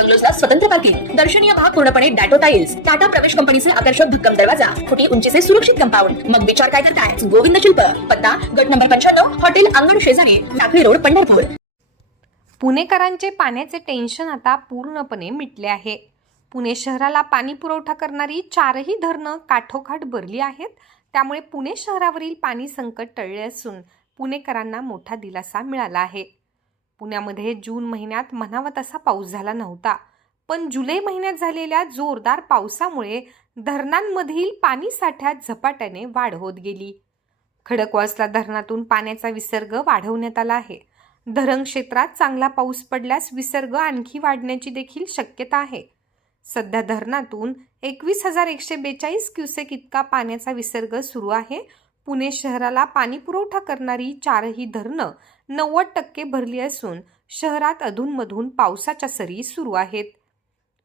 बंगलोजला स्वतंत्र पार्किंग दर्शनीय भाग पूर्णपणे डॅटो टाईल्स टाटा प्रवेश कंपनीचे आकर्षक भक्कम दरवाजा खोटी उंचीचे सुरक्षित कंपाऊंड. मग विचार काय करताय? गोविंद शिल्प पत्ता गट नंबर पंच्याण्णव हॉटेल अंगण शेजारी टाकळी रोड पंढरपूर. पुणेकरांचे पाण्याचे टेन्शन आता पूर्णपणे मिटले आहे. पुणे शहराला पाणी पुरवठा करणारी चारही धरणं काठोकाठ भरली आहेत. त्यामुळे पुणे शहरावरील पाणी संकट टळले असून पुणेकरांना मोठा दिलासा मिळाला आहे. पुण्यामध्ये जून महिन्यात म्हणावा तसा पाऊस झाला नव्हता. पण जुलै महिन्यात झालेल्या जोरदार पावसामुळे धरणांमधील पाणी साठ्यात झपाट्याने वाढ होत गेली. खडकवासला धरणातून पाण्याचा विसर्ग वाढवण्यात आला आहे. धरण क्षेत्रात चांगला पाऊस पडल्यास विसर्ग आणखी वाढण्याची देखील शक्यता आहे. सध्या धरणातून एकवीस हजार एकशे बेचाळीस क्युसेक इतका पाण्याचा विसर्ग सुरू आहे. पुणे शहराला पाणी पुरवठा करणारी चारही धरणं नव्वद टक्के भरली असून शहरात अधूनमधून पावसाच्या सरी सुरू आहेत.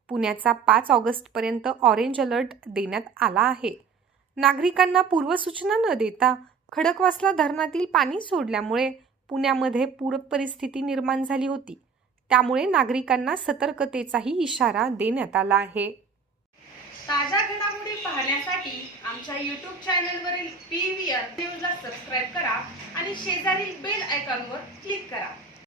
पुण्याचा पाच ऑगस्टपर्यंत ऑरेंज अलर्ट देण्यात आला आहे. नागरिकांना पूर्वसूचना न देता खडकवासला धरणातील पाणी सोडल्यामुळे पुण्यामध्ये पूरपरिस्थिती निर्माण झाली होती. त्यामुळे नागरिकांना सतर्कतेचाही इशारा देण्यात आला आहे. ताज्या घडामोडी पाहण्यासाठी आमच्या यूट्यूब चॅनलवरील पी व्ही आर न्यूजला सबस्क्राईब करा आणि शेजारील बेल आयकॉनवर क्लिक करा.